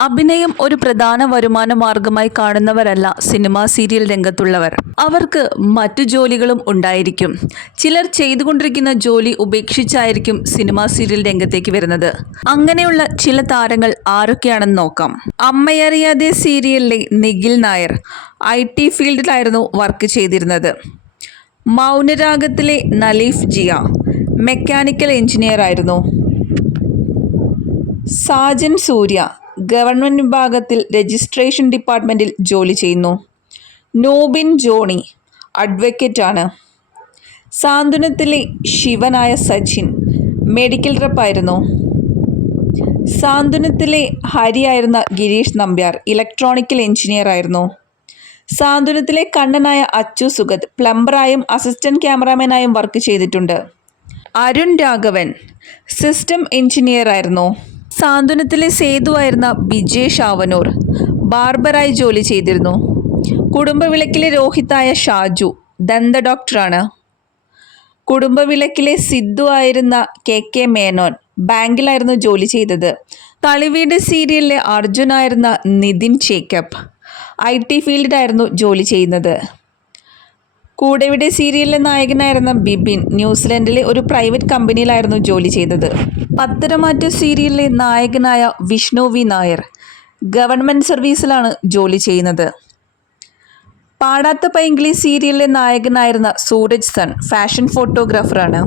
അഭിനയം ഒരു പ്രധാന വരുമാന മാർഗമായി കാണുന്നവരല്ല സിനിമാ സീരിയൽ രംഗത്തുള്ളവർ. അവർക്ക് മറ്റു ജോലികളും ഉണ്ടായിരിക്കും. ചിലർ ചെയ്തുകൊണ്ടിരിക്കുന്ന ജോലി ഉപേക്ഷിച്ചായിരിക്കും സിനിമാ സീരിയൽ രംഗത്തേക്ക് വരുന്നത്. അങ്ങനെയുള്ള ചില താരങ്ങൾ ആരൊക്കെയാണെന്ന് നോക്കാം. അമ്മയറിയാതെ സീരിയലിലെ നിഖിൽ നായർ ഐ ടി ഫീൽഡിലായിരുന്നു വർക്ക് ചെയ്തിരുന്നത്. മൗനരാഗത്തിലെ നലീഫ് ജിയ മെക്കാനിക്കൽ എഞ്ചിനീയർ ആയിരുന്നു സാജൻ സൂര്യ ഗവൺമെന്റ് വിഭാഗത്തിൽ രജിസ്ട്രേഷൻ ഡിപ്പാർട്ട്മെന്റിൽ ജോലി ചെയ്യുന്നു. നോബിൻ ജോണി അഡ്വക്കേറ്റാണ്. സാന്ത്വനത്തിലെ ശിവനായ സച്ചിൻ മെഡിക്കൽ റെപ്പായിരുന്നു. സാന്ത്വനത്തിലെ ഹരിയായിരുന്ന ഗിരീഷ് നമ്പ്യാർ ഇലക്ട്രോണിക്കൽ എഞ്ചിനീയർ ആയിരുന്നു. സാന്ത്വനത്തിലെ കണ്ണനായ അച്ചു സുഗത് പ്ലംബറായും അസിസ്റ്റന്റ് ക്യാമറാമാനായും വർക്ക് ചെയ്തിട്ടുണ്ട്. അരുൺ രാഘവൻ സിസ്റ്റം എഞ്ചിനീയർ ആയിരുന്നു. സാന്ത്വനത്തിലെ സേതുവായിരുന്ന വിജയ് ഷാവനൂർ ബാർബറായി ജോലി ചെയ്തിരുന്നു. കുടുംബവിളക്കിലെ രോഹിതായ ഷാജു ദന്ത ഡോക്ടറാണ്. കുടുംബവിളക്കിലെ സിദ്ധു ആയിരുന്ന കെ കെ മേനോൻ ബാങ്കിലായിരുന്നു ജോലി ചെയ്തത്. തളിവീട് സീരിയലിലെ അർജുനായിരുന്ന നിതിൻ ചേക്കപ്പ് ഐ ടി ഫീൽഡിലായിരുന്നു ജോലി ചെയ്യുന്നത്. കൂടെവിടെ സീരിയലിലെ നായകനായിരുന്ന ബിബിൻ ന്യൂസിലൻഡിലെ ഒരു പ്രൈവറ്റ് കമ്പനിയിലായിരുന്നു ജോലി ചെയ്തത്. പത്തരമാറ്റ സീരിയലിലെ നായകനായ വിഷ്ണു വി. നായർ ഗവൺമെന്റ് സർവീസിലാണ് ജോലി ചെയ്യുന്നത്. പാടാത്ത പൈങ്കിളി സീരിയലിലെ നായകനായിരുന്ന സൂരജ് സൺ ഫാഷൻ ഫോട്ടോഗ്രാഫറാണ്.